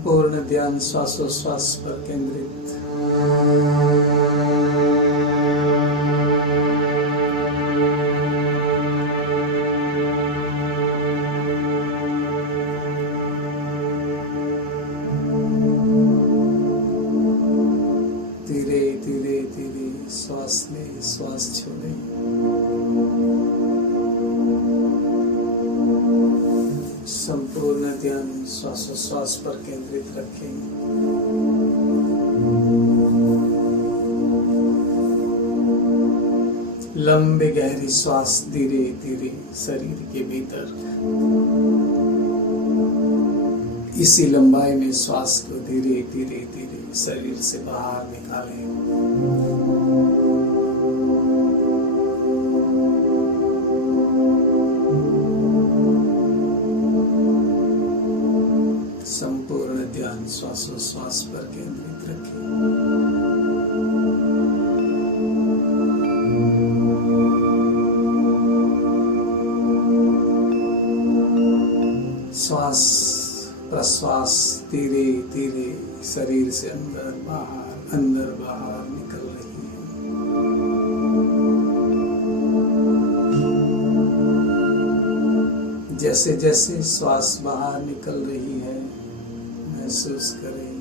संपूर्ण ध्यान श्वासोश्वास पर केंद्रित। धीरे धीरे धीरे श्वास ले, श्वास छोड़े। संपूर्ण ध्यान श्वासोश्वास पर केंद्रित रखें। लंबी गहरी श्वास धीरे धीरे शरीर के भीतर। इसी लंबाई में श्वास को धीरे धीरे धीरे शरीर से बाहर निकालें। संपूर्ण ध्यान श्वासोश्वास पर केंद्रित रखें। श्वास प्रश्वास धीरे धीरे शरीर से अंदर बाहर निकल रही है। जैसे जैसे श्वास बाहर निकल रही है, महसूस करें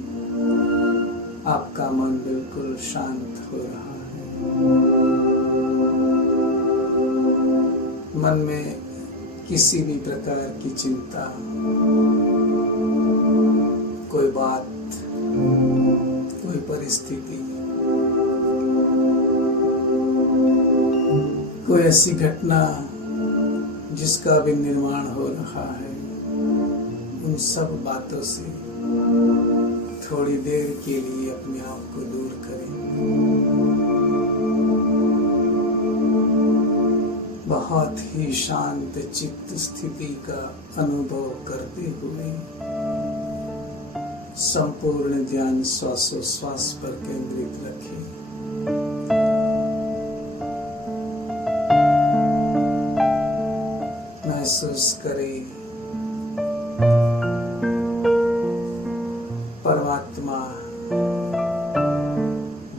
आपका मन बिल्कुल शांत हो रहा है। मन में किसी भी प्रकार की चिंता, कोई बात, कोई परिस्थिति, कोई ऐसी घटना जिसका भी निर्माण हो रहा है, उन सब बातों से थोड़ी देर के लिए अपने आप को दूर करें। बहुत ही शांत चित्त स्थिति का अनुभव करते हुए संपूर्ण ध्यान श्वासोश्वास पर केंद्रित रखें। महसूस करें परमात्मा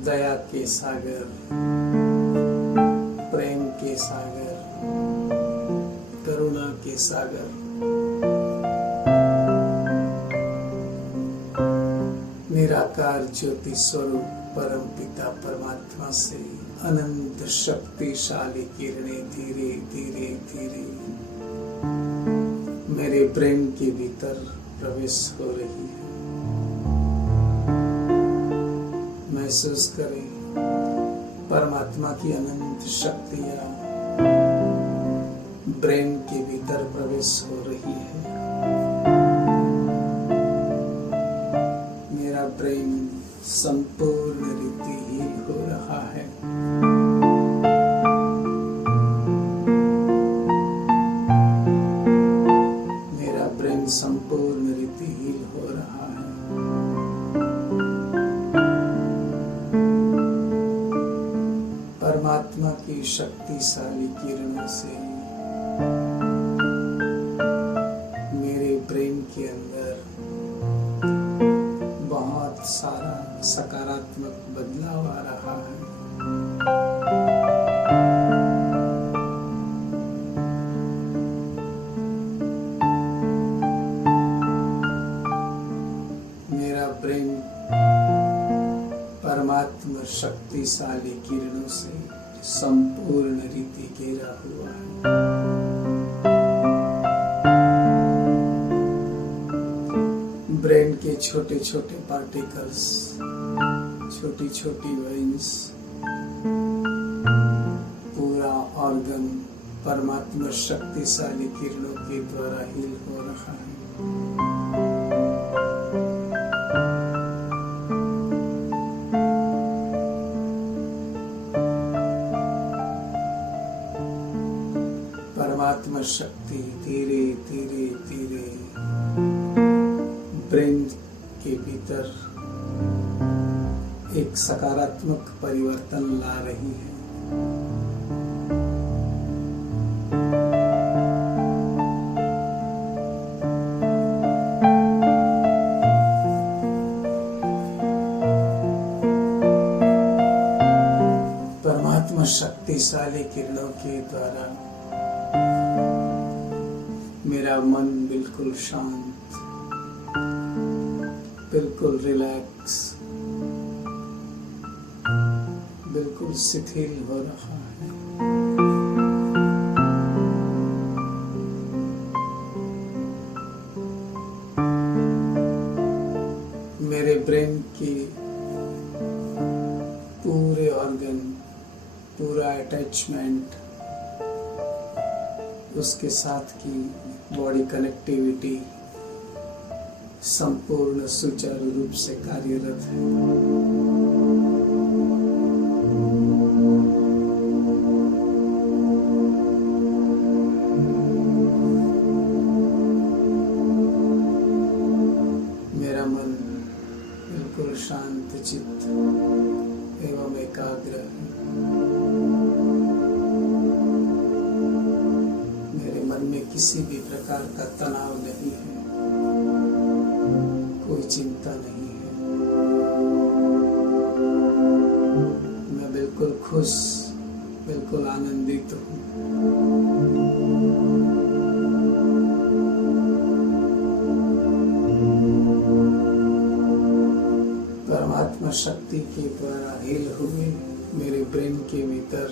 दया के सागर, प्रेम के सागर, करुणा के सागर, निराकार ज्योति स्वरूप परम पिता परमात्मा से अनंत शक्तिशाली किरणें धीरे धीरे धीरे मेरे ब्रेन के भीतर प्रवेश हो रही है। महसूस करें परमात्मा की अनंत शक्तियां ब्रेन के भीतर प्रवेश हो रही है। मेरा ब्रेन संपूर्ण रीतिहीन हो रहा है। मेरा ब्रेन संपूर्ण रीतिहीन हो रहा है। परमात्मा की शक्तिशाली किरणों से मेरे ब्रेन के अंदर बहुत सारा सकारात्मक बदलाव आ रहा है। मेरा ब्रेन परमात्मा शक्तिशाली किरणों से संपूर्ण रीति घेरा हुआ है। ब्रेन के छोटे छोटे पार्टिकल्स, छोटी छोटी वेन्स, पूरा ऑर्गन परमात्मा शक्तिशाली किरणों के द्वारा हील हो रहा है। परमात्मा शक्ति धीरे धीरे धीरे ब्रेन के भीतर एक सकारात्मक परिवर्तन ला रही है। शक्तिशाली किरणों के द्वारा मेरा मन बिल्कुल शांत, बिल्कुल रिलैक्स, बिल्कुल शिथिल हो रहा है। मेरे ब्रेन की पूरे ऑर्गन, पूरा अटैचमेंट, उसके साथ की बॉडी कनेक्टिविटी संपूर्ण सुचारू रूप से कार्यरत है। मेरा मन बिल्कुल शांत चित्त एवं एकाग्र है। मेरे मन में किसी भी प्रकार का तनाव नहीं है, कोई चिंता नहीं है। मैं बिल्कुल खुश, बिल्कुल आनंदित हूँ। परमात्मा शक्ति के द्वारा हील हुए मेरे ब्रेन के भीतर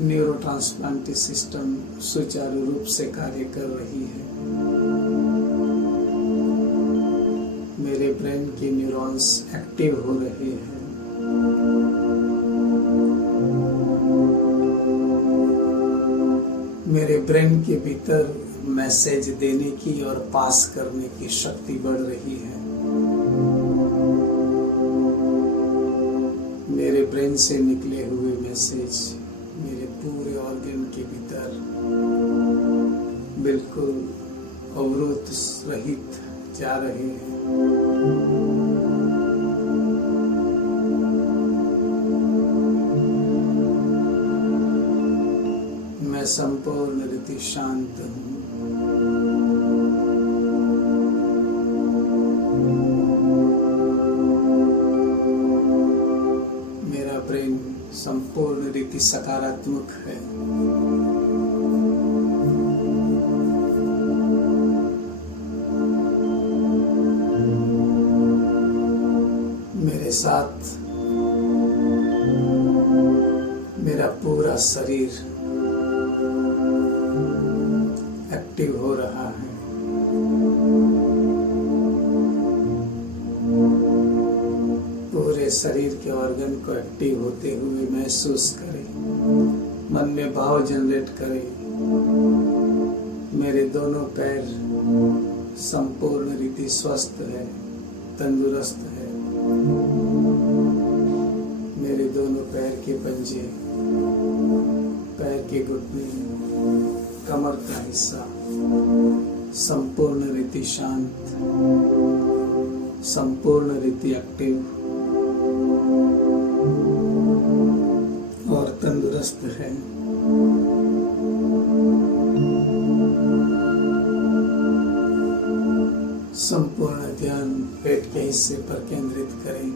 न्यूरो ट्रांसप्लांट सिस्टम सुचारू रूप से कार्य कर रही है। मेरे ब्रेन के न्यूरॉन्स एक्टिव हो रहे हैं। मेरे ब्रेन के भीतर मैसेज देने की और पास करने की शक्ति बढ़ रही है। मेरे ब्रेन से निकले हुए मैसेज मेरे पूरे ऑर्गन के भीतर बिल्कुल अवरोध रहित जा रहे हैं। मैं संपूर्ण रीति शांत हूँ। मेरा ब्रेन संपूर्ण रीति सकारात्मक है। मेरे साथ मेरा पूरा शरीर एक्टिव हो रहा है। पूरे शरीर के ऑर्गन को एक्टिव होते हुए महसूस करें, मन में भाव जनरेट करें। मेरे दोनों पैर संपूर्ण रीति स्वस्थ है, तंदुरुस्त है। मेरे दोनों पैर के पंजे, पैर के घुटने, कमर का हिस्सा संपूर्ण रीति शांत, संपूर्ण रीति एक्टिव और तंदुरुस्त है। संपूर्ण ध्यान पेट के हिस्से पर केंद्रित करें।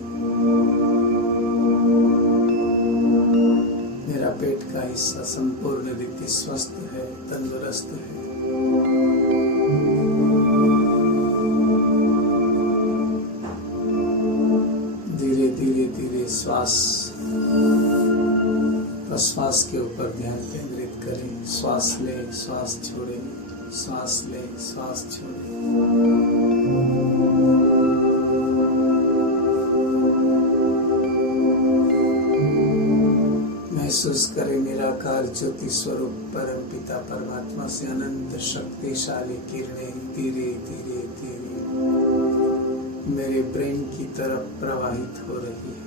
मेरा पेट का हिस्सा संपूर्ण रीति स्वस्थ है, तंदुरुस्त है। धीरे धीरे धीरे श्वास प्रश्वास के ऊपर ध्यान केंद्रित करें। श्वास ले, श्वास छोड़े, श्वास ले, श्वास छोड़े। महसूस करें निराकार ज्योति स्वरूप परम पिता परमात्मा से अनंत शक्तिशाली किरणें धीरे धीरे धीरे मेरे ब्रेन की तरफ प्रवाहित हो रही है।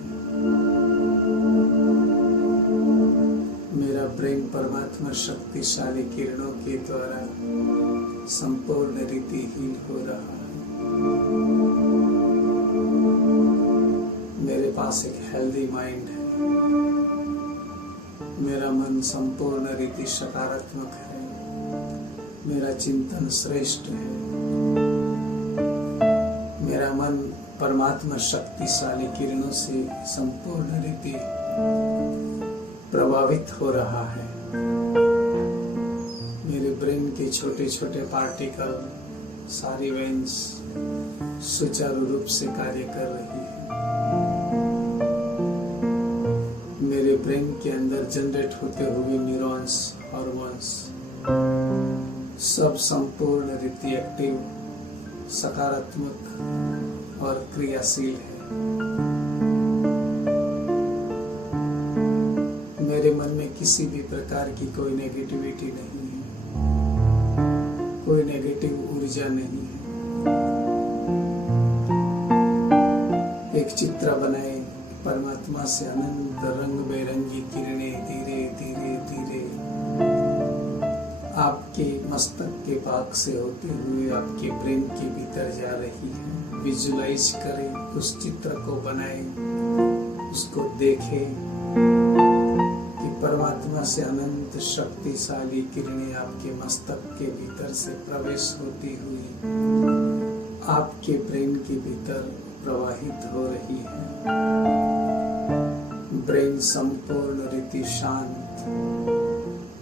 मेरा ब्रेन परमात्मा शक्तिशाली किरणों के द्वारा संपूर्ण रीति हील हो रहा है। मेरे पास एक हेल्दी माइंड है। मेरा मन संपूर्ण रीति सकारात्मक है। मेरा चिंतन श्रेष्ठ है। मेरा मन परमात्मा शक्तिशाली किरणों से संपूर्ण रीति प्रभावित हो रहा है। मेरे ब्रेन के छोटे छोटे पार्टिकल, सारी वेन्स सुचारू रूप से कार्य कर रही है। मेरे ब्रेन के अंदर जनरेट होते हुए न्यूरॉन्स, हार्मोन्स सब संपूर्ण रीति एक्टिव, सकारात्मक और क्रियाशील है। मेरे मन में किसी भी प्रकार की कोई नेगेटिविटी नहीं है, कोई नेगेटिव ऊर्जा नहीं है। एक चित्र बनाए, परमात्मा से अनंत रंग बेरंगी किरणें धीरे धीरे धीरे आपके मस्तक के भाग से होते हुए आपके ब्रेन के भीतर जा रही है। विजुलाइज करें, उस चित्र को बनाएं, उसको देखें कि परमात्मा से अनंत शक्तिशाली किरणें आपके मस्तक के भीतर से प्रवेश होती हुई आपके ब्रेन के भीतर प्रवाहित हो रही है। ब्रेन संपूर्ण रीति शांत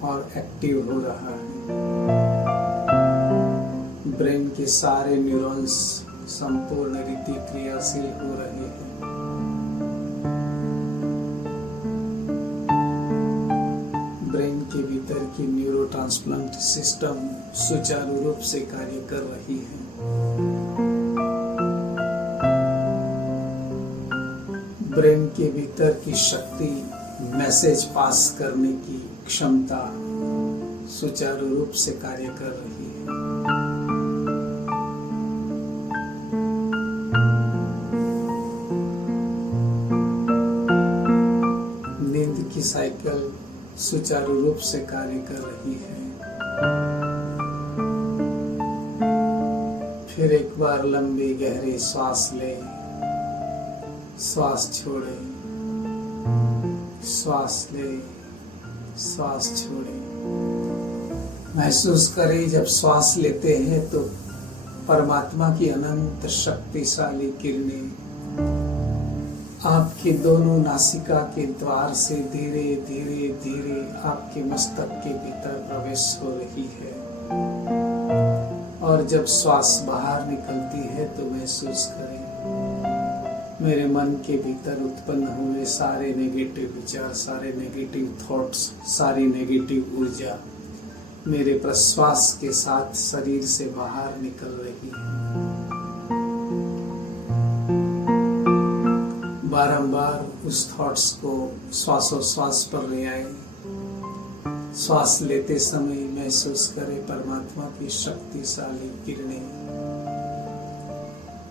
और एक्टिव हो रहा है। ब्रेन के सारे न्यूरॉन्स संपूर्ण रीति क्रियाशील हो रहे हैं। ब्रेन के भीतर की न्यूरोट्रांसप्लांट सिस्टम सुचारू रूप से कार्य कर रही है। ब्रेन के भीतर की शक्ति, मैसेज पास करने की क्षमता सुचारू रूप से कार्य कर रही है। नींद की साइकिल सुचारू रूप से कार्य कर रही है। फिर एक बार लंबी गहरी श्वास ले, श्वास छोड़े, श्वास ले, श्वास छोड़े। महसूस करें जब श्वास लेते हैं तो परमात्मा की अनंत शक्तिशाली किरणें आपके दोनों नासिका के द्वार से धीरे धीरे धीरे आपके मस्तक के भीतर प्रवेश हो रही है। और जब श्वास बाहर निकलती है तो महसूस करें मेरे मन के भीतर उत्पन्न हुए सारे नेगेटिव विचार, सारे नेगेटिव थॉट्स, सारी नेगेटिव ऊर्जा मेरे प्रश्वास के साथ शरीर से बाहर निकल रही है। बारंबार उस थॉट्स को श्वासोश्वास पर ले आए। श्वास लेते समय महसूस करें परमात्मा की शक्तिशाली किरणें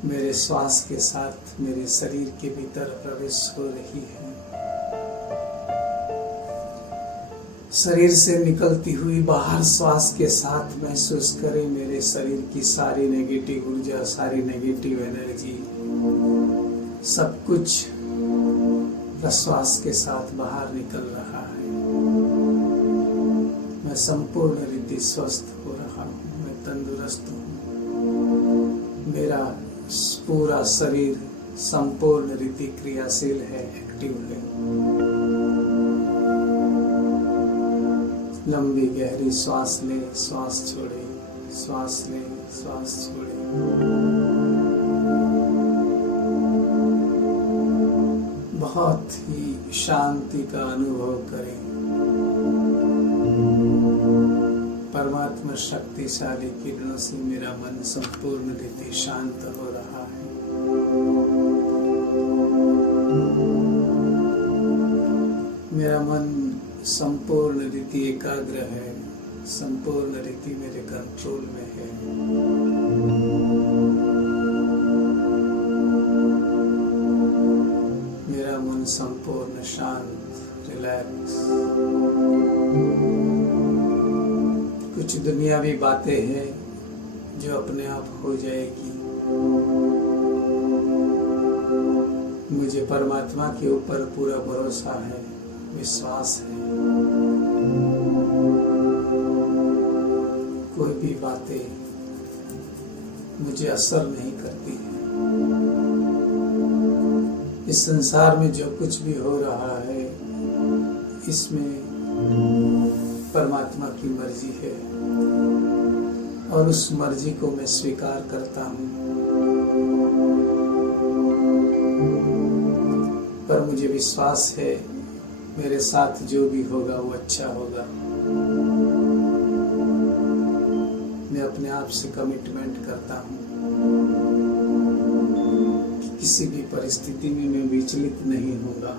मेरे श्वास के साथ मेरे शरीर के भीतर प्रवेश हो रही है। शरीर से निकलती हुई बाहर श्वास के साथ महसूस करें मेरे शरीर की सारी नेगेटिव ऊर्जा, सारी नेगेटिव एनर्जी, सब कुछ प्रश्वास के साथ बाहर निकल रहा है। मैं संपूर्ण रीति स्वस्थ हो रहा हूँ, मैं तंदुरुस्त हूँ। मेरा पूरा शरीर संपूर्ण रीति क्रियाशील है, एक्टिव है। लंबी गहरी श्वास ले, श्वास छोड़े, श्वास ले, श्वास छोड़े। बहुत ही शांति का अनुभव करें। परमात्मा शक्तिशाली किरणों से मेरा मन संपूर्ण रीति शांत हो रहा है। मेरा मन संपूर्ण रीति एकाग्र है, संपूर्ण रीति मेरे कंट्रोल में है। मेरा मन संपूर्ण शांत, रिलैक्स। कुछ दुनियावी बातें हैं जो अपने आप हो जाएगी। मुझे परमात्मा के ऊपर पूरा भरोसा है, विश्वास है। कोई भी बातें मुझे असर नहीं करती है। इस संसार में जो कुछ भी हो रहा है इसमें परमात्मा की मर्जी है और उस मर्जी को मैं स्वीकार करता हूँ। पर मुझे विश्वास है मेरे साथ जो भी होगा वो अच्छा होगा। मैं अपने आप से कमिटमेंट करता हूँ कि किसी भी परिस्थिति में मैं विचलित नहीं होगा।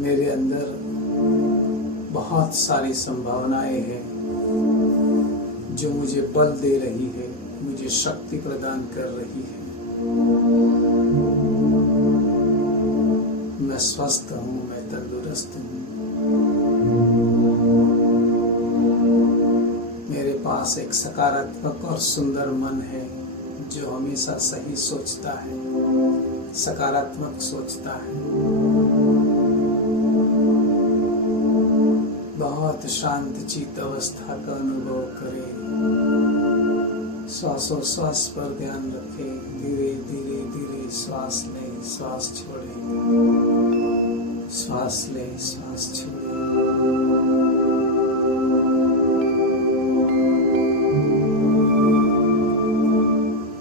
मेरे अंदर बहुत सारी संभावनाएं हैं जो मुझे बल दे रही है, मुझे शक्ति प्रदान कर रही है। मैं स्वस्थ हूँ, मैं तंदुरुस्त हूँ। मेरे पास एक सकारात्मक और सुंदर मन है जो हमेशा सही सोचता है, सकारात्मक सोचता है। बहुत शांत चित्त अवस्था का अनुभव करें। श्वासोश्वास पर ध्यान रखें। धीरे धीरे धीरे श्वास लें, श्वास छोड़ें, श्वास लें, श्वास छोड़ें।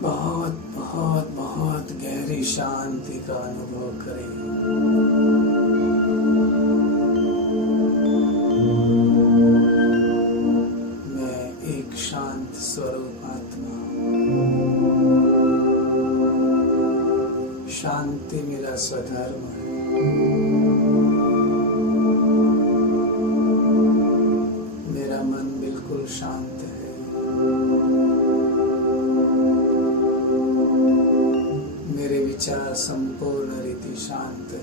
बहुत बहुत बहुत गहरी शांति का अनुभव करें। शांति मेरा स्वधर्म है। मेरा मन बिल्कुल शांत है। मेरे विचार संपूर्ण रीति शांत है।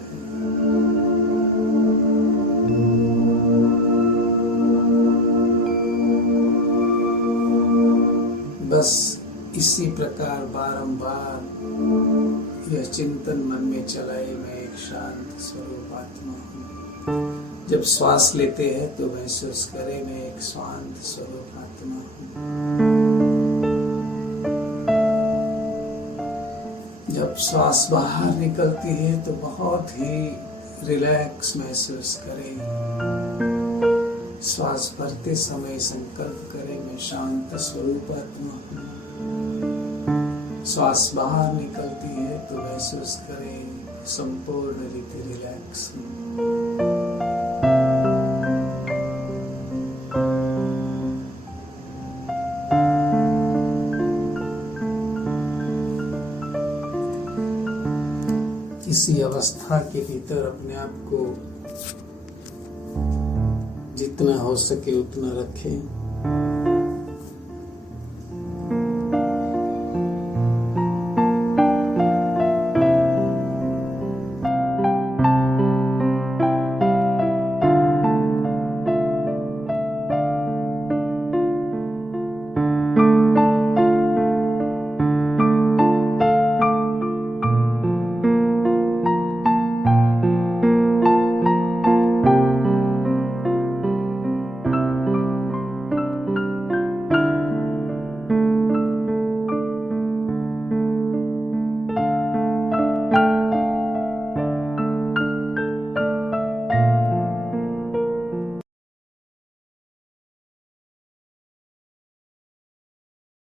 बस इसी प्रकार बारंबार यह चिंतन मन में चलाए, मैं एक शांत स्वरूप आत्मा हूँ। जब श्वास लेते हैं तो महसूस करें मैं एक शांत स्वरूप आत्मा हूँ। जब श्वास बाहर निकलती है तो बहुत ही रिलैक्स महसूस करें। श्वास भरते समय संकल्प करें मैं शांत स्वरूप आत्मा हूँ। श्वास बाहर निकलती है तो महसूस करें संपूर्ण रीति रिलैक्स। इसी अवस्था के भीतर अपने आप को जितना हो सके उतना रखें।